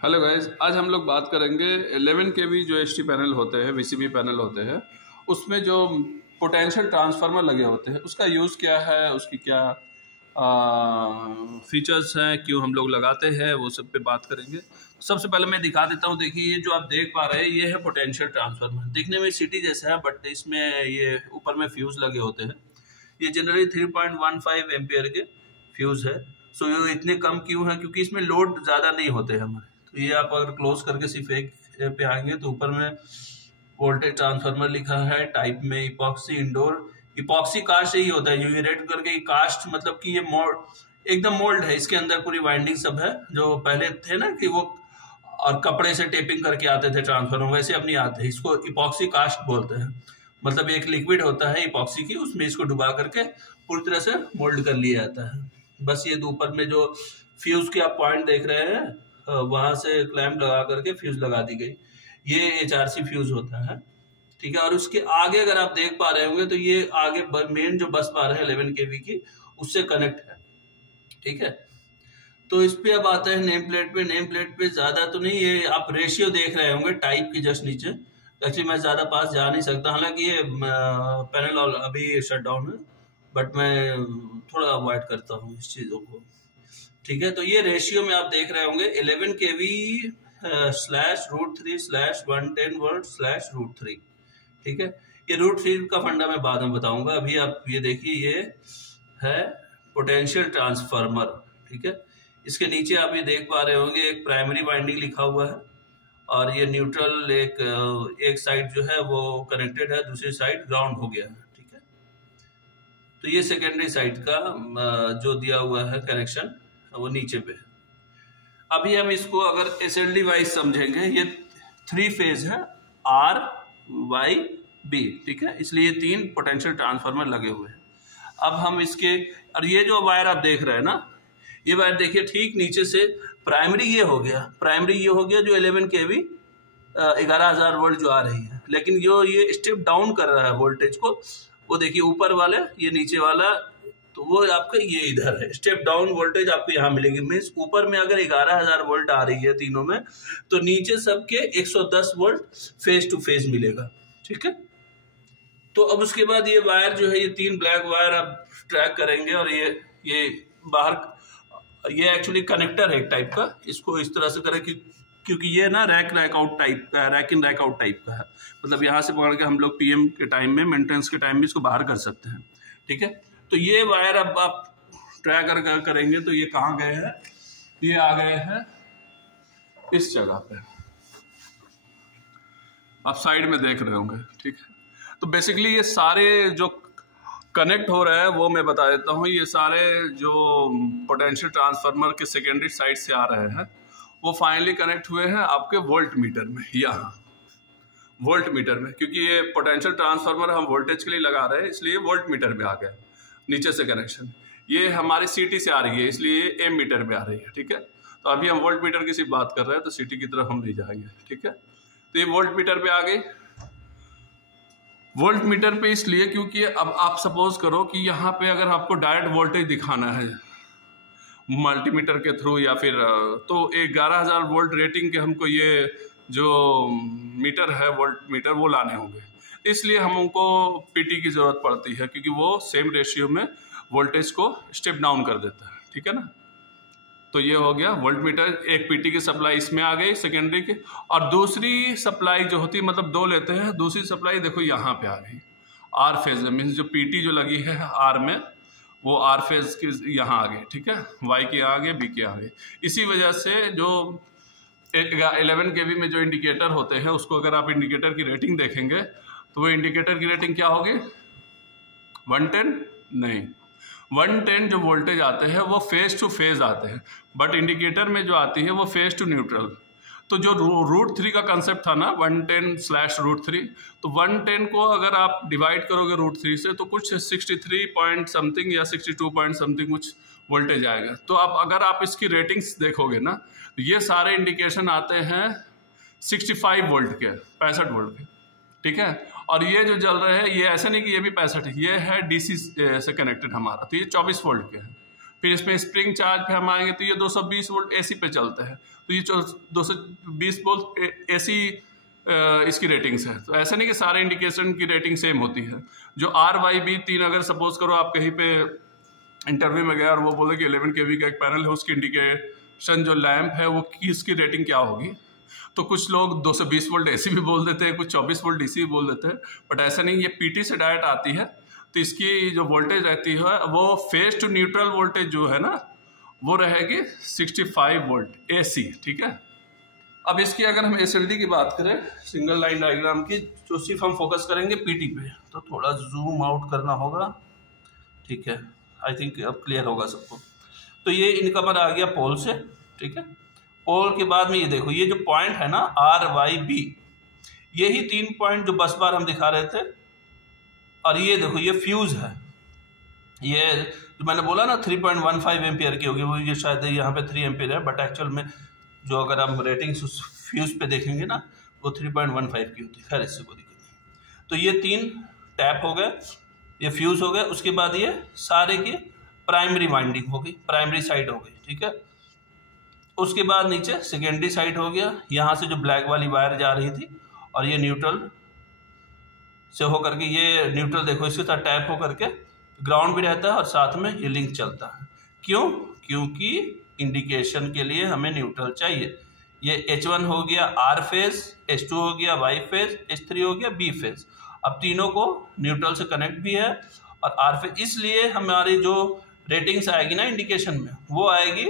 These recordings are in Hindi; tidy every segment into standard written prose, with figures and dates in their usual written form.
हेलो गाइस, आज हम लोग बात करेंगे 11 केवी जो एचटी पैनल होते हैं, वीसीबी पैनल होते हैं, उसमें जो पोटेंशियल ट्रांसफार्मर लगे होते हैं उसका यूज़ क्या है, उसकी क्या फीचर्स हैं, क्यों हम लोग लगाते हैं, वो सब पे बात करेंगे। सबसे पहले मैं दिखा देता हूँ। देखिए, ये जो आप देख पा रहे हैं ये है पोटेंशियल ट्रांसफार्मर। दिखने में सिटी जैसा है, बट इसमें ये ऊपर में फ्यूज़ लगे होते हैं। ये जनरली 3.15 एम्पियर के फ्यूज़ है। सो ये इतने कम क्यों है? क्योंकि इसमें लोड ज़्यादा नहीं होते हैं हमारे। तो ये आप अगर क्लोज करके सिर्फ एक पे आएंगे तो ऊपर में वोल्टेज ट्रांसफार्मर लिखा है, टाइप में इपॉक्सी इंडोर। इपॉक्सी कास्ट यही होता है, यूवी रेड करके कास्ट, मतलब कि ये मोल्ड एकदम मोल्ड है। इसके अंदर पूरी वाइंडिंग सब है। जो पहले थे ना कि वो और कपड़े से टेपिंग करके आते थे ट्रांसफार्मर, वैसे अब नहीं आते। इसको इपॉक्सी कास्ट बोलते हैं। मतलब एक लिक्विड होता है इपॉक्सी की, उसमें इसको डुबा करके पूरी तरह से मोल्ड कर लिया जाता है। बस ये ऊपर में जो फ्यूज के आप पॉइंट देख रहे हैं, वहां से क्लैंप लगा करके फ्यूज लगा दी गई। ये एचआरसी फ्यूज होता है, ठीक है। और उसके आगे अगर आप देख पा रहे होंगे तो ये आगे मेन जो बस बार है 11 केवी की, उससे कनेक्ट है, ठीक है। तो इस पे अब आते हैं नेम प्लेट पे। नेम प्लेट पे ज्यादा तो नहीं, ये आप रेशियो देख रहे होंगे टाइप की जस्ट नीचे। एक्चुअली मैं ज्यादा पास जा नहीं सकता, हालांकि ये पैनल अभी शट डाउन है, बट मैं थोड़ा अवॉइड करता हूँ इस चीजों को, ठीक है। तो ये रेशियो में आप देख रहे होंगे 11 केवी /√3/110 वोल्ट /√3, ठीक है। ये √3 का फंडा मैं बाद में बताऊंगा। अभी आप ये देखिए, ये है पोटेंशियल ट्रांसफार्मर, ठीक है। इसके नीचे आप ये देख पा रहे होंगे एक प्राइमरी वाइंडिंग लिखा हुआ है, और ये न्यूट्रल एक साइड जो है वो कनेक्टेड है, दूसरी साइड ग्राउंड हो गया है, ठीक है। तो ये सेकेंडरी साइड का जो दिया हुआ है कनेक्शन, वो नीचे पे है। अभी हम इसको अगर एसएलडी वाइज समझेंगे, ये 3 फेज है, आर वाई बी, ठीक है। इसलिए 3 पोटेंशियल ट्रांसफार्मर लगे हुए हैं। अब हम इसके, और ये जो वायर आप देख रहे हैं ना, ये वायर देखिए ठीक नीचे से प्राइमरी ये हो गया, जो 11 केवी 11,000 वोल्ट जो आ रही है। लेकिन जो ये स्टेप डाउन कर रहा है वोल्टेज को, वो देखिए ऊपर वाले, ये नीचे वाला, तो वो आपका ये इधर है। स्टेप डाउन वोल्टेज आपको यहाँ मिलेगी। मीन्स ऊपर में अगर 11,000 वोल्ट आ रही है तीनों में, तो नीचे सबके 110 वोल्ट फेस टू फेस मिलेगा, ठीक है। तो अब उसके बाद ये वायर जो है, ये 3 ब्लैक वायर आप ट्रैक करेंगे, और ये बाहर, ये एक्चुअली कनेक्टर है एक टाइप का। इसको इस तरह से करें कि, क्योंकि ये ना रैक आउट टाइप का, रैक इन रैक आउट टाइप का है। मतलब यहाँ से पकड़ के हम लोग पीएम के टाइम में, मेंटेनेंस के टाइम में इसको बाहर कर सकते हैं, ठीक है। तो ये वायर अब आप ट्रैक करेंगे तो ये कहाँ गए हैं? ये आ गए हैं इस जगह पे, आप साइड में देख रहे होंगे, ठीक है। तो बेसिकली ये सारे जो कनेक्ट हो रहे हैं वो मैं बता देता हूँ। ये सारे जो पोटेंशियल ट्रांसफार्मर के सेकेंडरी साइड से आ रहे हैं, वो फाइनली कनेक्ट हुए हैं आपके वोल्ट मीटर में, यहाँ वोल्ट मीटर में। क्योंकि ये पोटेंशियल ट्रांसफार्मर हम वोल्टेज के लिए लगा रहे हैं, इसलिए वोल्ट मीटर में आ गया नीचे से कनेक्शन। ये हमारी सीटी से आ रही है, इसलिए ये एम मीटर में आ रही है, ठीक है। तो अभी हम वोल्ट मीटर की सिर्फ बात कर रहे हैं, तो सीटी की तरफ हम नहीं जाएंगे, ठीक है। तो ये वोल्ट मीटर पे आ गई। वोल्ट मीटर पे इसलिए क्योंकि अब आप सपोज करो कि यहाँ पे अगर आपको डायरेक्ट वोल्टेज दिखाना है मल्टीमीटर के थ्रू, या फिर तो 11,000 वोल्ट रेटिंग के हमको ये जो मीटर है, वोल्ट मीटर, वो लाने होंगे। इसलिए हमको पीटी की जरूरत पड़ती है, क्योंकि वो सेम रेशियो में वोल्टेज को स्टेप डाउन कर देता है, ठीक है ना। तो ये हो गया वोल्ट मीटर। एक पीटी की सप्लाई इसमें आ गई सेकेंडरी की, और दूसरी सप्लाई जो होती है, मतलब 2 लेते हैं, दूसरी सप्लाई देखो यहाँ पे आ गई आर फेज में। मीन्स जो पीटी जो लगी है आर में, वो आर फेज की यहाँ आ गई, ठीक है। वाई के आगे, बी के आगे। इसी वजह से जो 11 केवी में जो इंडिकेटर होते हैं, उसको अगर आप इंडिकेटर की रेटिंग देखेंगे तो वो इंडिकेटर की रेटिंग क्या होगी? 110 नहीं, 110 जो वोल्टेज आते हैं वो फेस टू फेज आते हैं, बट इंडिकेटर में जो आती है वो फेस टू न्यूट्रल। तो जो √3 का कंसेप्ट था ना, 110/√3, तो 110 को अगर आप डिवाइड करोगे √3 से, तो कुछ 63 पॉइंट समथिंग या 62 पॉइंट समथिंग कुछ वोल्टेज आएगा। तो अब अगर आप इसकी रेटिंग्स देखोगे ना, तो ये सारे इंडिकेशन आते हैं 65 वोल्ट के, 65 वोल्ट के, ठीक है। और ये जो जल रहे हैं, ये ऐसा नहीं कि ये भी 65 है, ये है डीसी से कनेक्टेड हमारा, तो ये 24 वोल्ट के हैं। फिर इसमें स्प्रिंग चार्ज पे हम आएंगे तो ये 220 वोल्ट एसी पे चलता है, तो ये 220 वोल्ट एसी इसकी रेटिंग्स है। तो ऐसा नहीं कि सारे इंडिकेशन की रेटिंग सेम होती है। जो RYB3 अगर सपोज करो आप कहीं पे इंटरव्यू में गया और वो बोले कि 11 kV का एक पैनल है, उसकी इंडिकेशन जो लैंप है वो इसकी रेटिंग क्या होगी, तो कुछ लोग 220 वोल्ट एसी भी बोल देते हैं, कुछ 24 वोल्ट डीसी भी बोल देते हैं, बट ऐसा नहीं। ये पीटी से डायरेक्ट आती है, तो इसकी जो वोल्टेज रहती है वो फेज टू न्यूट्रल वोल्टेज जो है ना वो रहेगी 65 वोल्ट AC, ठीक है। अब इसकी अगर हम SLD की बात करें, सिंगल लाइन डायग्राम की, तो सिर्फ हम फोकस करेंगे PT पे, तो थोड़ा जूम आउट करना होगा, ठीक है। आई थिंक अब क्लियर होगा सबको। तो ये इनकमर आ गया पोल से, ठीक है। पोल के बाद में ये देखो, ये जो पॉइंट है ना RYB, यही 3 पॉइंट जो बस बार हम दिखा रहे थे, और ये देखो ये फ्यूज है। ये जो मैंने बोला ना 3.15 एम्पियर की होगी, वो ये शायद यहाँ पे 3 एम्पियर है, बट एक्चुअल में जो अगर हम रेटिंग्स उस फ्यूज पे देखेंगे ना वो 3.15 की होती है। खैर इससे कोई दिक्कत नहीं। तो ये 3 टैप हो गए, ये फ्यूज हो गए, उसके बाद ये सारे की प्राइमरी वाइंडिंग हो गई, प्राइमरी साइड हो गई, ठीक है। उसके बाद नीचे सेकेंडरी साइड हो गया, यहाँ से जो ब्लैक वाली वायर जा रही थी, और ये न्यूट्रल से होकर के, ये न्यूट्रल देखो इसके साथ टैप हो करके ग्राउंड भी रहता है और साथ में ये लिंक चलता है। क्यों? क्योंकि इंडिकेशन के लिए हमें न्यूट्रल चाहिए। ये H1 हो गया R फेज, H2 हो गया Y फेज, H3 हो गया B फेज। अब तीनों को न्यूट्रल से कनेक्ट भी है और R फेज, इसलिए हमारी जो रेटिंग्स आएगी ना इंडिकेशन में वो आएगी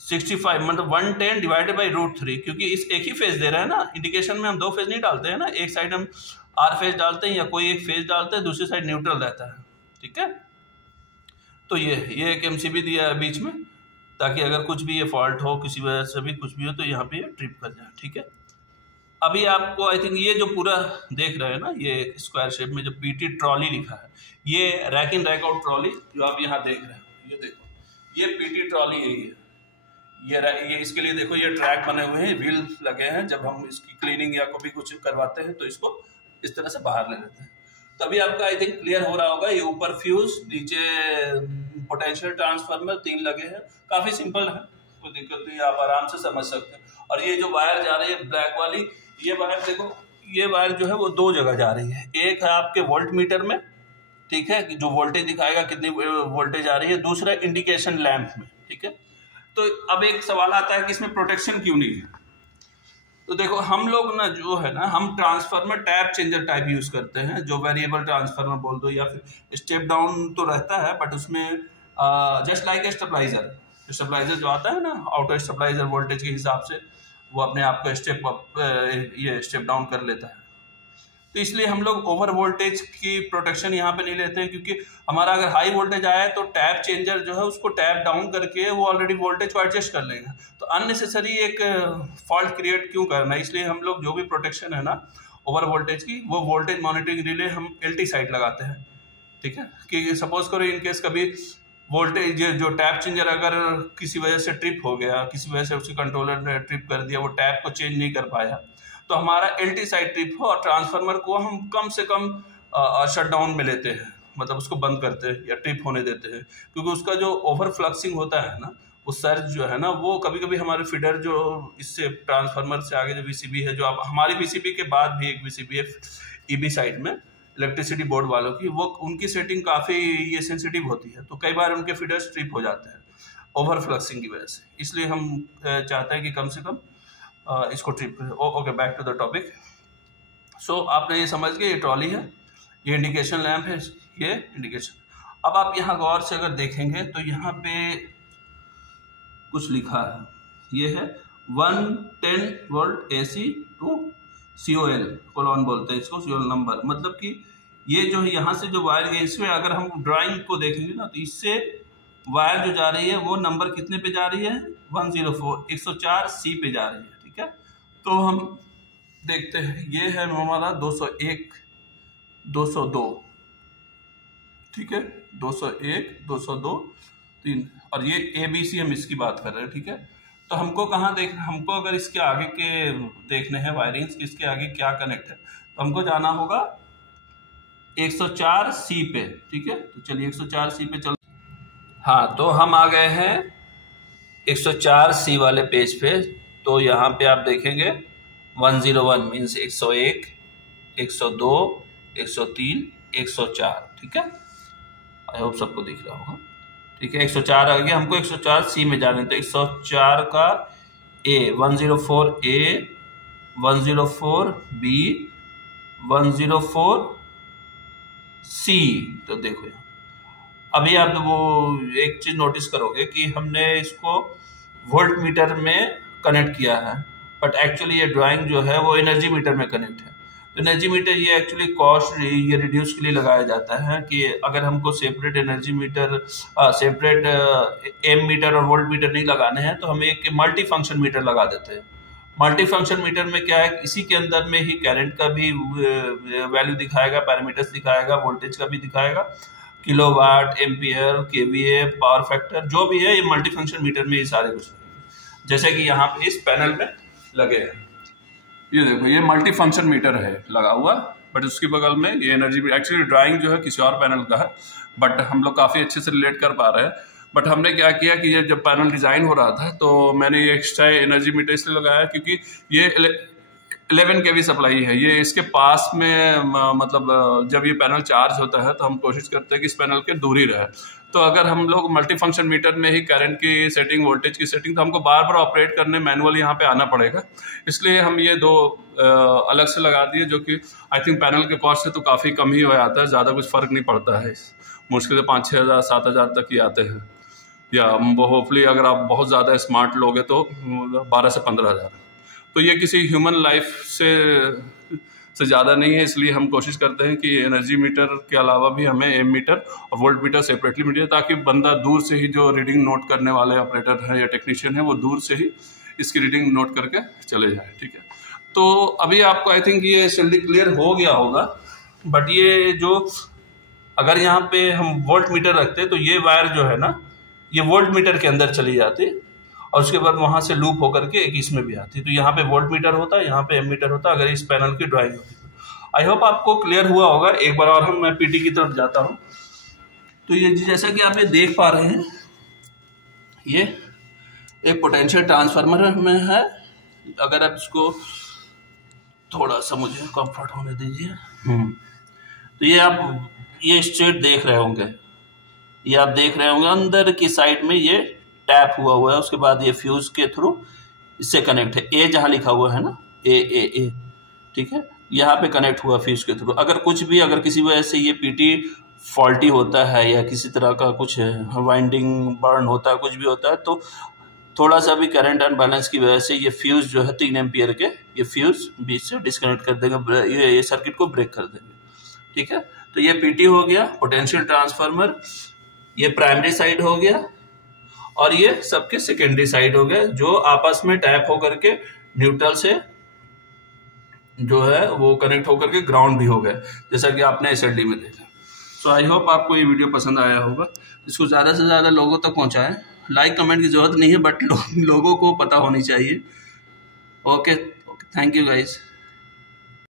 65, मतलब 110 डिवाइडेड बाई √3, क्योंकि इस एक ही फेज दे रहा है ना। इंडिकेशन में हम 2 फेज नहीं डालते हैं ना, एक साइड हम R फेज डालते हैं या कोई एक फेज डालते हैं, दूसरी साइड न्यूट्रल रहता है, ठीक है। तो ये एक MCB दिया है बीच में, ताकि अगर कुछ भी ये फॉल्ट हो, किसी वजह से भी कुछ भी हो, तो यहाँ पे ये ट्रिप कर जाए, ठीक है। अभी आपको आई थिंक ये जो पूरा देख रहे हैं ना, ये स्क्वायर शेप में जो PT ट्रॉली लिखा है, ये रैक इन रैक आउट ट्रॉली जो आप यहाँ देख रहे हैं, ये देखो, ये PT ट्रॉली यही है। ये इसके लिए देखो ये ट्रैक बने हुए हैं, व्हील लगे हैं। जब हम इसकी क्लीनिंग या कोई भी कुछ करवाते हैं तो इसको इस तरह से बाहर ले लेते हैं। तो अभी आपका आई थिंक क्लियर हो रहा होगा। ये ऊपर फ्यूज, नीचे पोटेंशियल ट्रांसफार्मर 3 लगे हैं। काफी सिंपल है, कोई दिक्कत नहीं, आप आराम से समझ सकते हैं। और ये जो वायर जा रही है ब्लैक वाली, ये वायर देखो, ये वायर जो है वो 2 जगह जा रही है। एक है आपके वोल्ट मीटर में, ठीक है, जो वोल्टेज दिखाएगा कितनी वोल्टेज आ रही है। दूसरा इंडिकेशन लैंप में, ठीक है। तो अब एक सवाल आता है कि इसमें प्रोटेक्शन क्यों नहीं है। तो देखो हम लोग ना जो है ना, हम transformer tap changer type use करते हैं, जो वेरिएबल ट्रांसफार्मर बोल दो या फिर स्टेप डाउन तो रहता है, बट उसमें जस्ट लाइक स्टेबलाइजर जो आता है ना, ऑटो स्टेबलाइजर वोल्टेज के हिसाब से वो अपने आप को स्टेप अप ये स्टेप डाउन कर लेता है। तो इसलिए हम लोग ओवर वोल्टेज की प्रोटेक्शन यहाँ पे नहीं लेते हैं, क्योंकि हमारा अगर हाई वोल्टेज आया तो टैप चेंजर जो है उसको टैप डाउन करके वो ऑलरेडी वोल्टेज को एडजस्ट कर लेगा। तो अननेसेसरी एक फॉल्ट क्रिएट क्यों करना है। इसलिए हम लोग जो भी प्रोटेक्शन है ना ओवर वोल्टेज की, वो वोल्टेज मॉनिटरिंग रिले हम LT साइड लगाते हैं, ठीक है। कि सपोज करो इनकेस कभी वोल्टेज जो टैप चेंजर अगर किसी वजह से ट्रिप हो गया, किसी वजह से उसके कंट्रोलर ने ट्रिप कर दिया, वो टैप को चेंज नहीं कर पाया, तो हमारा LT साइड ट्रिप हो और ट्रांसफार्मर को हम कम से कम शट डाउन में लेते हैं, मतलब उसको बंद करते हैं या ट्रिप होने देते हैं। क्योंकि उसका जो ओवर फ्लक्सिंग होता है ना, वो सर्ज जो है ना, वो कभी कभी हमारे फीडर जो इससे ट्रांसफार्मर से आगे जो VCB है, जो आप हमारी VCB के बाद भी एक VCB है EB साइड में इलेक्ट्रिसिटी बोर्ड वालों की, वो उनकी सेटिंग काफ़ी ये सेंसिटिव होती है, तो कई बार उनके फीडर्स ट्रिप हो जाते हैं ओवर फ्लक्सिंग की वजह से। इसलिए हम चाहते हैं कि कम से कम इसको ट्रिप करें। Okay, back to the topic. So आपने ये समझ गए, ये ट्रॉली है, ये इंडिकेशन लैंप है, ये इंडिकेशन। अब आप यहाँ गौर से अगर देखेंगे तो यहाँ पे कुछ लिखा है, ये है 110 volt AC to COL colon बोलते हैं इसको, COL नंबर। मतलब कि ये जो है यहाँ से जो वायर है, इसमें अगर हम ड्राइंग को देखेंगे ना, तो इससे वायर जो जा रही है वो नंबर कितने पे जा रही है, 104 C पे जा रही है, ठीक है। तो हम देखते हैं, ये है हमारा 201 202, ठीक है, 201 202 3, और ये ABC हम इसकी बात कर रहे हैं, ठीक है। तो हमको कहाँ हमको अगर इसके आगे के देखने हैं वायरिंग्स, इसके आगे क्या कनेक्ट है, तो हमको जाना होगा 104 C पे, ठीक है। तो चलिए 104 C पे चल। हाँ, तो हम आ गए हैं 104C वाले पेज पे। तो यहाँ पे आप देखेंगे 101 मीन्स 101, 102, 103, 104। ठीक है, आई होप सबको दिख रहा होगा। ठीक है, 104 आ गया, हमको 104C में जाने। तो 104 का A 104A, 104B, 104C। तो देखो यहाँ अभी आप वो एक चीज नोटिस करोगे कि हमने इसको वोल्ट मीटर में कनेक्ट किया है, बट एक्चुअली ये ड्राइंग जो है वो एनर्जी मीटर में कनेक्ट है। तो एनर्जी मीटर ये एक्चुअली कॉस्ट ये रिड्यूस के लिए लगाया जाता है कि अगर हमको separate energy meter, separate ammeter और वोल्ट मीटर नहीं लगाने हैं तो हम एक मल्टी फंक्शन मीटर लगा देते हैं। मल्टी फंक्शन मीटर में क्या है, इसी के अंदर में ही करंट का भी वैल्यू दिखाएगा, पैरामीटर्स दिखाएगा, वोल्टेज का भी दिखाएगा, kilowatt, ampere, KVA, power factor, जो भी है ये मल्टी फंक्शन मीटर में ये सारे कुछ लगेंगे। जैसे कि यहाँ पे इस पैनल में लगे हैं, ये देखो ये मल्टी फंक्शन मीटर है लगा हुआ, बट उसके बगल में ये एनर्जी। एक्चुअली ड्राइंग जो है किसी और पैनल का है, बट हम लोग काफ़ी अच्छे से रिलेट कर पा रहे हैं। बट हमने क्या किया कि ये जब पैनल डिज़ाइन हो रहा था तो मैंने ये एक्स्ट्रा एनर्जी मीटर इसलिए लगाया क्योंकि ये 11 kV सप्लाई है। ये इसके पास में मतलब जब ये पैनल चार्ज होता है तो हम कोशिश करते हैं कि इस पैनल के दूर ही रहे। तो अगर हम लोग मल्टी फंक्शन मीटर में ही करंट की सेटिंग, वोल्टेज की सेटिंग, तो हमको बार बार ऑपरेट करने मैनुअल यहाँ पे आना पड़ेगा। इसलिए हम ये दो अलग से लगा दिए, जो कि आई थिंक पैनल के कॉस्ट से तो काफ़ी कम ही हो जाता है, ज़्यादा कुछ फ़र्क नहीं पड़ता है। मुश्किल से 5-6 हज़ार 7 हज़ार तक ही आते हैं, या होपफुली अगर आप बहुत ज़्यादा स्मार्ट लोगे तो 12 से 15 हज़ार। तो ये किसी ह्यूमन लाइफ से ज़्यादा नहीं है, इसलिए हम कोशिश करते हैं कि एनर्जी मीटर के अलावा भी हमें एम मीटर और वोल्ट मीटर सेपरेटली मिले, ताकि बंदा दूर से ही, जो रीडिंग नोट करने वाले ऑपरेटर है या टेक्नीशियन है, वो दूर से ही इसकी रीडिंग नोट करके चले जाए। ठीक है, तो अभी आपको आई थिंक ये जल्दी क्लियर हो गया होगा। बट ये जो अगर यहाँ पे हम वोल्ट मीटर रखते तो ये वायर जो है ना, ये वोल्ट मीटर के अंदर चली जाती और उसके बाद वहां से लूप होकर के एक इसमें भी आती। तो यहाँ पे वोल्ट मीटर होता है, यहाँ पे एम मीटर होता है, अगर इस पैनल की ड्राइंग होती। आई होप आपको क्लियर हुआ होगा। एक बार और मैं पीटी की तरफ जाता हूँ। तो ये जैसा कि आप ये देख पा रहे हैं, ये एक पोटेंशियल ट्रांसफार्मर में है। अगर आप इसको थोड़ा सा मुझे कंफर्ट होने दीजिए। तो ये आप ये स्ट्रेट देख रहे होंगे, ये आप देख रहे होंगे अंदर की साइड में ये टैप हुआ है। उसके बाद ये फ्यूज के थ्रू इससे कनेक्ट है। ए जहां लिखा हुआ है ना, ए, ठीक है, यहाँ पे कनेक्ट हुआ फ्यूज के थ्रू। अगर कुछ भी, अगर किसी वजह से ये पीटी फॉल्टी होता है या किसी तरह का कुछ वाइंडिंग बर्न होता है, कुछ भी होता है, तो थोड़ा सा भी करंट अनबैलेंस की वजह से ये फ्यूज जो है 3 एम्पियर के, ये फ्यूज बीच से डिस्कनेक्ट कर देंगे, ये सर्किट को ब्रेक कर देंगे। ठीक है, तो ये पीटी हो गया, पोटेंशियल ट्रांसफार्मर, ये प्राइमरी साइड हो गया, और ये सबके सेकेंडरी साइड हो गया, जो आपस में टैप होकर के न्यूट्रल से जो है वो कनेक्ट होकर के ग्राउंड भी हो गए, जैसा कि आपने एसएलडी में देखा। सो आई होप आपको ये वीडियो पसंद आया होगा। इसको ज़्यादा से ज़्यादा लोगों तक पहुंचाएं। लाइक कमेंट की जरूरत नहीं है, बट लोगों को पता होनी चाहिए। Okay, thank you guys.